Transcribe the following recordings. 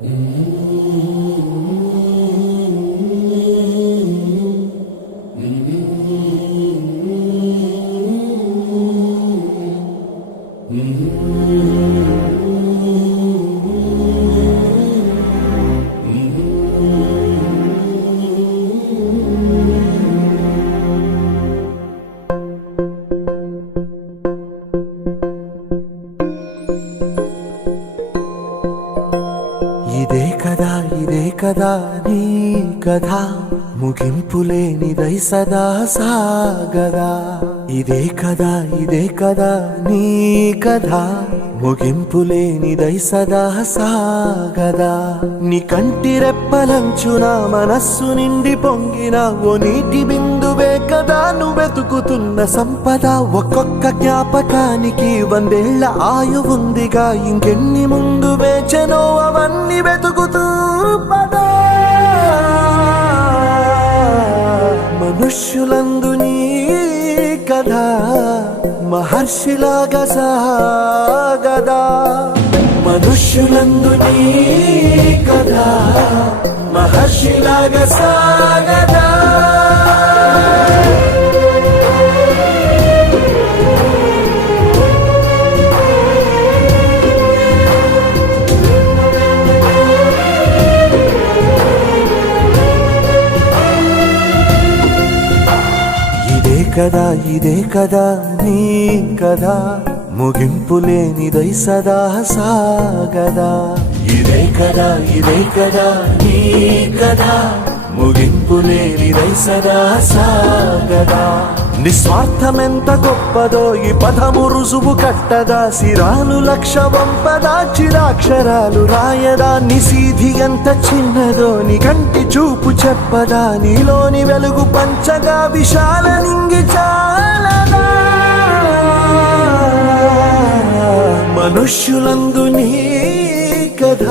ఇదే కదా నీ కథ ముగింపులేనిదై సదా సాగదా. ఇదే కదా నీ కథ ముగింపులేనిదై సదా సాగదా. నీ కంటి రెప్పలంచున మనస్సు నిండి పొంగిన ఓ నీటి బిందువే కదా నువ్వెతుకుతున్న సంపద. ఒక్కొక్క జ్ఞాపకానికి 100 ఏళ్ల ఆయువుందిగా, ఇంకెన్ని ముందు వేచనో అవన్నీ వెతుకుతూ పదా. మనుష్యులందు నీ కథ మహర్షిలాగా సాగదా. మనుష్యులందు నీ కథ మహర్షిలాగా సాగదా. ఇదే కదా నీ కథ ముగింపులేనిదై సదా సాగదా. ఇదే కదా నీ కథ ముగింపులేనిదై సదా సాగదా. నిస్వార్థమెంత గొప్పదో ఈ పదము రుజువు కట్టదా. సిరాలు 1,00,000 వంపదా, చిరాక్షరాలు రాయదా. నిశీధి ఎంత చిన్నదో నీ కంటి చూపు చెప్పదా. నీలోని వెలుగు పంచగా విశాల నింగి చాలదా. మనుష్యులందు నీ కథ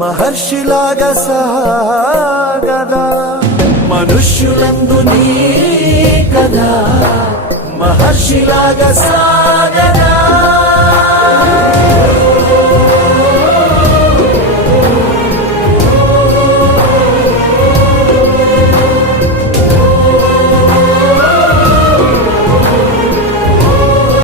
మహర్షిలాగా సాగదా. మనుష్యులందు నీ కథ మహర్షిలాగా సాగదా.